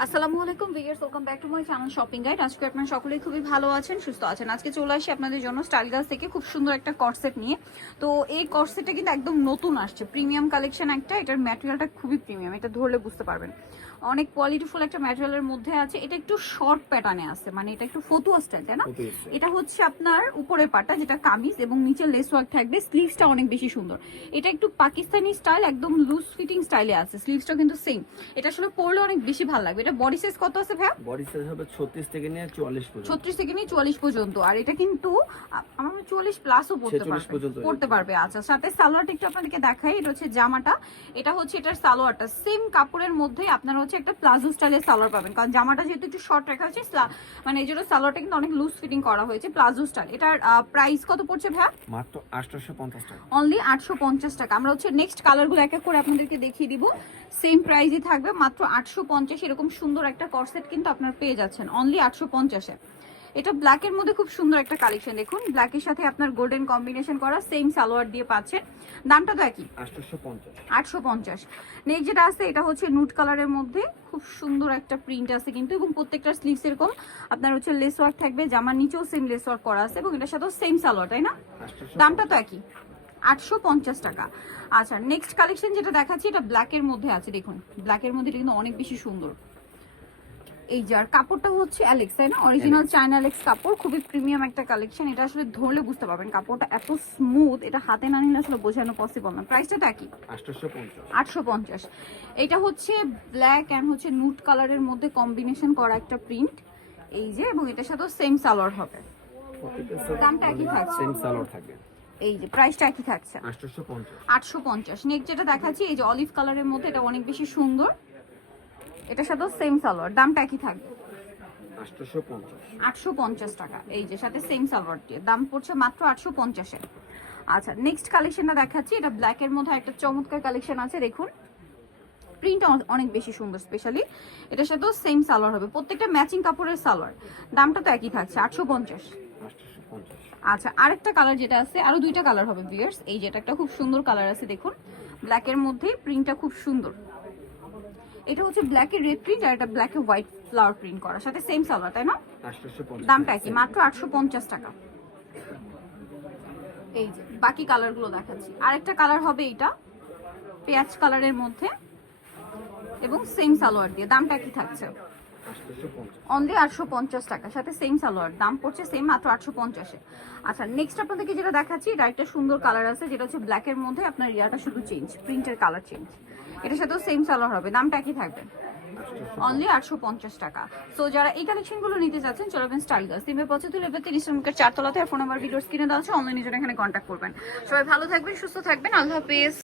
আসসালামু আলাইকুম viewers welcome back to my channel shopping guide. আজকে আপনারা সকলেই খুবই ভালো আছেন সুস্থ আছেন। আজকে চলে আসি আপনাদের জন্য স্টাইল থেকে খুব সুন্দর একটা কর্সেট নিয়ে। তো এই কর্সেটটা কিন্তু একদম নতুন আসছে প্রিমিয়াম কালেকশন একটা এটার ম্যাটেরিয়ালটা খুবই প্রিমিয়াম এটা ধরলে বুঝতে পারবেন। অনেক কোয়ালিটিফুল একটা ম্যাটেরিয়ালের মধ্যে আছে এটা একটু শর্ট প্যাটার্নে আছে মানে এটা একটু ফতুয়া স্টাইল তাই না? এটা হচ্ছে আপনার উপরের পাটা যেটা কামিজ এবং নিচে লেস ওয়ার্ক থাকবে স্লিভসটা অনেক বেশি সুন্দর। এটা একটু পাকিস্তানি স্টাইল একদম লুজ ফিটিং স্টাইলে আছে স্লিভসটা কিন্তু সেম এটা আসলে পরলে অনেক বেশি ভালো লাগবে। এটা বডি সাইজ কত আছে ভাইয়া? বডি সাইজ হবে ছত্রিশ থেকে নিয়ে চুয়াল্লিশ পর্যন্ত। ছত্রিশ থেকে নিয়ে চুয়াল্লিশ পর্যন্ত। আর এটা কিন্তু আমার চুয়াল্লিশ প্লাসও পড়তে 46 পারবে। পর্যন্ত। পড়তে পারবে আচ্ছা। সাথে সালোয়ারটা একটু আপনাদেরকে দেখাই এটা হচ্ছে জামাটা। এটা হচ্ছে এটার সালোয়ারটা। সেম কাপড়ের মধ্যে আপনারা হচ্ছে একটা প্লাজো স্টাইলের সালোয়ার পাবেন। কারণ জামাটা যেহেতু একটু শর্ট রাখা হয়েছে মানে এই জন্য সালোয়ারটা কিন্তু অনেক লুজ ফিটিং করা হয়েছে প্লাজো স্টাইল এটার প্রাইস কত পড়ছে ভাইয়া? মাত্র আটশোশো পঞ্চাশ টাকা। অনলি আটশো পঞ্চাশ টাকা। আমরা হচ্ছে নেক্সট কালারগুলো এক এক করে আপনাদেরকে দেখিয়ে দিব। সেম প্রাইসই থাকবে মাত্র আটশো পঞ্চাশ এরকম সুন্দর একটা করসেট কিন্তু আপনার পেয়ে যাচ্ছেন অনলি আটশো পঞ্চাশে এটা ব্ল্যাকের মধ্যে খুব সুন্দর একটা কালেকশন দেখুন। ব্ল্যাকের সাথে আপনার গোল্ডেন কম্বিনেশন করা সেম সালোয়ার দিয়ে পাচ্ছেন। দামটা তো একই? আটশো পঞ্চাশ। নেক্সট যেটা আছে এটা হচ্ছে নুট কালারের মধ্যে খুব সুন্দর একটা প্রিন্ট আছে কিন্তু এবং প্রত্যেকটা স্লিভস এরকম আপনার হচ্ছে লেস ওয়ার্ক থাকবে জামার নিচেও সেম লেস ওয়ার্ক করা আছে এবং এটার সাথেও সেম সালোয়ার তাই না? দামটা তো একই। আটশো পঞ্চাশ টাকা। আচ্ছা নেক্সট কালেকশন যেটা দেখাচ্ছি এটা ব্ল্যাকের মধ্যে আছে দেখুন। ব্ল্যাকের মধ্যে এটা কিন্তু অনেক বেশি সুন্দর। এই যার কাপড়টা হচ্ছে অ্যালেক্স তাই না? অরিজিনাল চায়না অ্যালেক্স কাপড় খুবই প্রিমিয়াম একটা কালেকশন এটা আসলে ধরলে বুঝতে পারবেন কাপড়টা এত স্মুথ এটা হাতে না নিলে আসলে বোঝানো পসিবল না। প্রাইসটা তো একই। আটশো পঞ্চাশ এটা হচ্ছে ব্ল্যাক অ্যান্ড হচ্ছে নুট কালারের মধ্যে কম্বিনেশন করা একটা প্রিন্ট এই যে এবং এটার সাথেও সেম সালোয়ার হবে। দামটা একই থাকছে। সেম সালোয়ার থাকবে এই যে প্রাইসটা একই থাকছে। আটশোশো পঞ্চাশ আটশো পঞ্চাশ নেক্সট যেটা দেখাচ্ছি এই যে অলিভ কালারের মধ্যে এটা অনেক বেশি সুন্দর। এটার সাথেও সেম সালোয়ার দামটা একই থাকবে। আটশোশো পঞ্চাশ আটশো পঞ্চাশ টাকা এই যে সাথে সেম দাম পড়ছে মাত্র আচ্ছা নেক্সট কালেকশনটা দেখাচ্ছি এটা মধ্যে একটা চমৎকার কালেকশন আছে দেখুন। প্রিন্ট অনেক বেশি সুন্দর স্পেশালি এটার সাথেও সেম সালোয়ার হবে প্রত্যেকটা ম্যাচিং কাপড়ের সালোয়ার দামটা তো একই থাকছে আটশো পঞ্চাশ আটশোশো পঞ্চাশ আচ্ছা আরেকটা কালার যেটা আছে আরও দুইটা কালার হবে বিয়ার্স এই যেটা একটা খুব সুন্দর কালার আছে দেখুন। ব্ল্যাকের মধ্যে প্রিন্টটা খুব সুন্দর। এটা হচ্ছে ব্ল্যাকে রেড প্রিন্ট আর এটা ব্ল্যাকে হোয়াইট ফ্লাওয়ার প্রিন্ট করার সাথে সেম সালোয়ার তাই না? দামটা কি মাত্র আটশো পঞ্চাশ টাকা। এই যে বাকি কালারগুলো দেখাচ্ছি। আরেকটা কালার হবে এটা পেঁয়াজ কালারের মধ্যে এবং সেম সালোয়ার দিয়ে। দামটা কি থাকছে। অনলি আটশো পঞ্চাশ টাকা। সাথে সেম সালোয়ার, দাম পড়ছে সেম মাত্র আটশো পঞ্চাশে। আচ্ছা নেক্সট আপনাদেরকে যেটা দেখাচ্ছি, এটা একটা সুন্দর কালার আছে, যেটা হচ্ছে ব্ল্যাকের মধ্যে আপনার ইয়াটা শুধু চেঞ্জ প্রিন্টের কালার চেঞ্জ এটার সাথেও সেম সালোয়ার হবে, দামটা একই থাকবে। অনলি আটশো পঞ্চাশ টাকা। সো যারা এই কালেকশনগুলো নিতে চাচ্ছেন চলবেন স্টাইল গাছ তিনবে পঁচাত্তর লেভেল তিরিশ শ্রমিকের চারতলাতে আর ফোন নাম্বার ভিডিওর স্ক্রিনে দেওয়া আছে অনলাইনে জন্য এখানে কন্ট্যাক্ট করবেন। সবাই ভালো থাকবেন, সুস্থ থাকবেন, আল্লাহ হাফেজ।